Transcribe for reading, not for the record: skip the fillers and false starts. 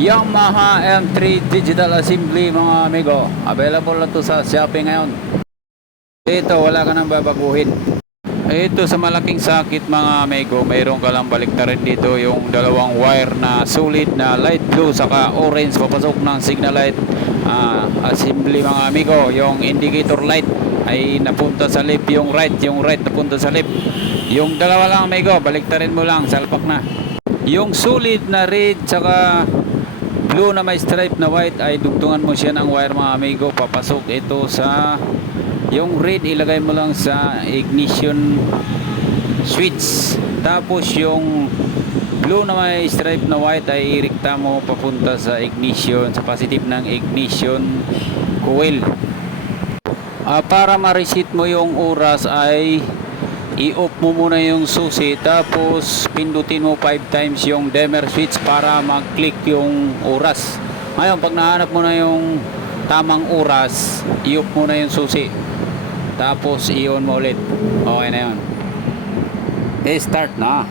Yamaha M3 Digital Assembly mga amigo. Available na to sa Shopee ngayon. Ito wala ka nang babaguhin. Ito sa malaking sakit mga amigo, mayroon ka lang baliktarin dito yung dalawang wire na solid na light blue saka orange papasok ng signal light assembly mga amigo. Yung indicator light ay napunta sa left, yung right napunta sa left. Yung dalawa lang amigo, baliktarin mo lang, salpak na. Yung solid na red saka blue na may stripe na white ay dugtungan mo siya ng wire mga amigo. Papasok ito sa yung red, ilagay mo lang sa ignition switch. Tapos yung blue na may stripe na white ay irikta mo papunta sa ignition, sa positive ng ignition coil. Para ma-reset mo yung oras ay i-off mo muna yung susi, tapos pindutin mo 5 times yung dimmer switch para mag-click yung oras. Ngayon pag nahanap mo na yung tamang oras, i-off mo na yung susi, tapos i-on mo ulit. Okay na yun. Start na.